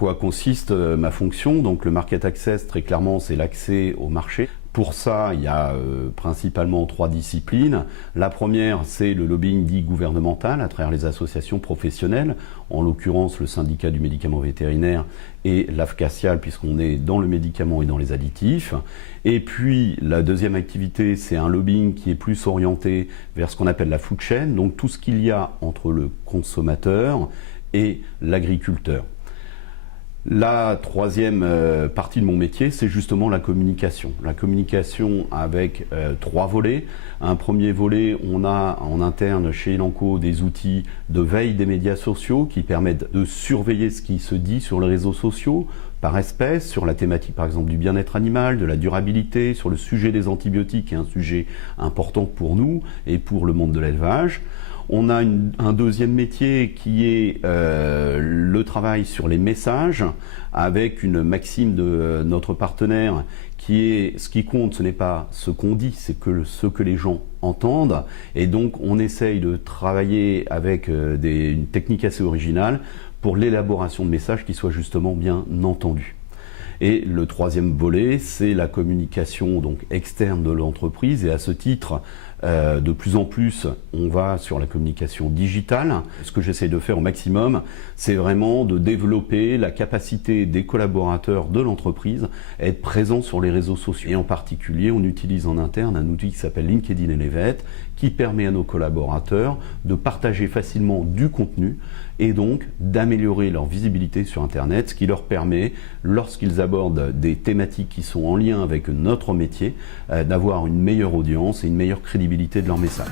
quoi consiste ma fonction? Donc le market access, très clairement, c'est l'accès au marché. Pour ça, il y a principalement 3 disciplines. La première, c'est le lobbying dit gouvernemental à travers les associations professionnelles, en l'occurrence le syndicat du médicament vétérinaire et l'AFCASIAL, puisqu'on est dans le médicament et dans les additifs. Et puis la deuxième activité, c'est un lobbying qui est plus orienté vers ce qu'on appelle la food chain, donc tout ce qu'il y a entre le consommateur et l'agriculteur. La troisième partie de mon métier, c'est justement la communication. La communication avec 3 volets. Un premier volet, on a en interne chez Elanco des outils de veille des médias sociaux qui permettent de surveiller ce qui se dit sur les réseaux sociaux par espèce, sur la thématique par exemple du bien-être animal, de la durabilité, sur le sujet des antibiotiques, qui est un sujet important pour nous et pour le monde de l'élevage. On a un deuxième métier qui est le travail sur les messages, avec une maxime de notre partenaire qui est ce qui compte, ce n'est pas ce qu'on dit, c'est ce que les gens entendent. Et donc on essaye de travailler avec une technique assez originale pour l'élaboration de messages qui soient justement bien entendus. Et le troisième volet, c'est la communication donc externe de l'entreprise. Et à ce titre, de plus en plus, on va sur la communication digitale. Ce que j'essaie de faire au maximum, c'est vraiment de développer la capacité des collaborateurs de l'entreprise à être présents sur les réseaux sociaux. Et en particulier, on utilise en interne un outil qui s'appelle LinkedIn Elevate, qui permet à nos collaborateurs de partager facilement du contenu et donc d'améliorer leur visibilité sur Internet, ce qui leur permet, lorsqu'ils abordent des thématiques qui sont en lien avec notre métier, d'avoir une meilleure audience et une meilleure crédibilité de leur message.